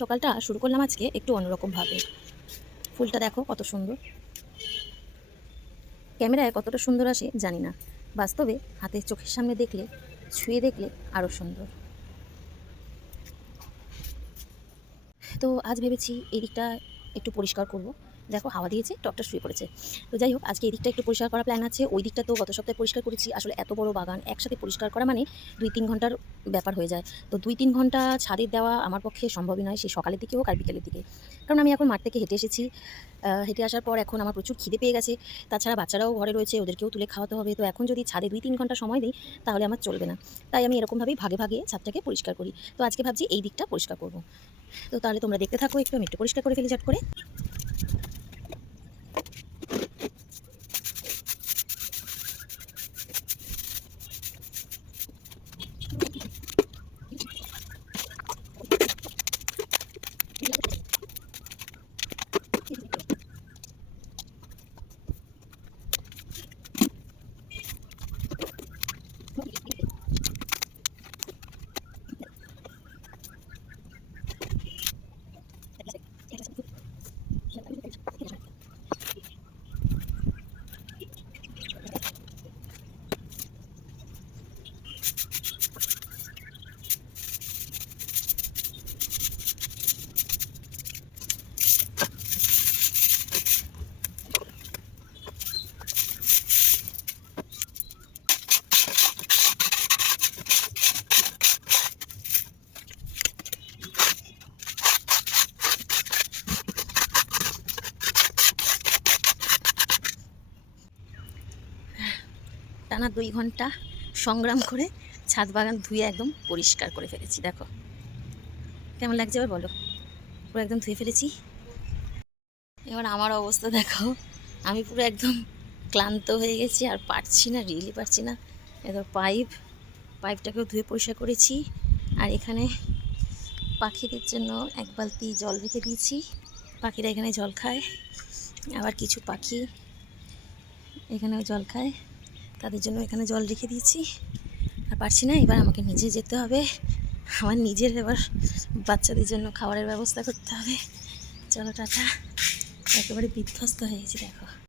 সকালটা শুরু করলাম আজকে একটু অন্যরকমভাবে। ফুলটা দেখো কত সুন্দর, ক্যামেরায় কতটা সুন্দর আসে জানি না, বাস্তবে হাতে চোখের সামনে দেখলে, ছুঁয়ে দেখলে আরও সুন্দর। তো আজ ভেবেছি এই দিকটা একটু পরিষ্কার করব। দেখো হাওয়া দিয়েছে, টবটা শুয়ে পড়েছে। তো যাই হোক, আজকে এই দিকটা একটু পরিষ্কার করার প্ল্যান আছে। ওই দিকটা তো গত সপ্তাহে পরিষ্কার করেছি। আসলে এত বড় বাগান একসাথে পরিষ্কার করা মানে 2-3 ঘন্টার ব্যাপার হয়ে যায়। তো 2-3 ঘন্টা ছাদে দেওয়া আমার পক্ষে সম্ভবই নয়, সেই সকালের দিকে হোক আর বিকেলের দিকে। কারণ আমি এখন মাঠ থেকে হেঁটে এসেছি। হেঁটে আসার পর এখন আমার প্রচুর খিদে পেয়ে গেছে। তাছাড়া বাচ্চারাও ঘরে রয়েছে, ওদেরকেও তুলে খাওয়াতে হবে। তো এখন যদি ছাদে 2-3 ঘন্টা সময় দিই তাহলে আমার চলবে না। তাই আমি এরকমভাবেই ভাগে ভাগে ছাদটাকে পরিষ্কার করি। তো আজকে ভাবছি এই দিকটা পরিষ্কার করব। তো তাহলে তোমরা দেখতে থাকো, একটু আমি একটু পরিষ্কার করে ফেলি ঝট করে। টানা 2 ঘন্টা সংগ্রাম করে ছাদ বাগান ধুয়ে একদম পরিষ্কার করে ফেলেছি। দেখো কেমন লাগছে এবার বলো। পুরো একদম ধুয়ে ফেলেছি। এবার আমার অবস্থা দেখো, আমি পুরো একদম ক্লান্ত হয়ে গেছি, আর পারছি না, রিয়েলি পারছি না। এবার পাইপটাকেও ধুয়ে পরিষ্কার করেছি। আর এখানে পাখিদের জন্য 1 বালতি জল রেখে দিয়েছি। পাখিরা এখানে জল খায়, আবার কিছু পাখি এখানেও জল খায়, তাদের জন্য এখানে জল রেখে দিয়েছি। আর পারছি না, এবার আমাকে নিজে যেতে হবে। আমার নিজের এবার বাচ্চাদের জন্য খাবারের ব্যবস্থা করতে হবে। চলো টাটা। একেবারে বিধ্বস্ত হয়ে গেছি দেখো।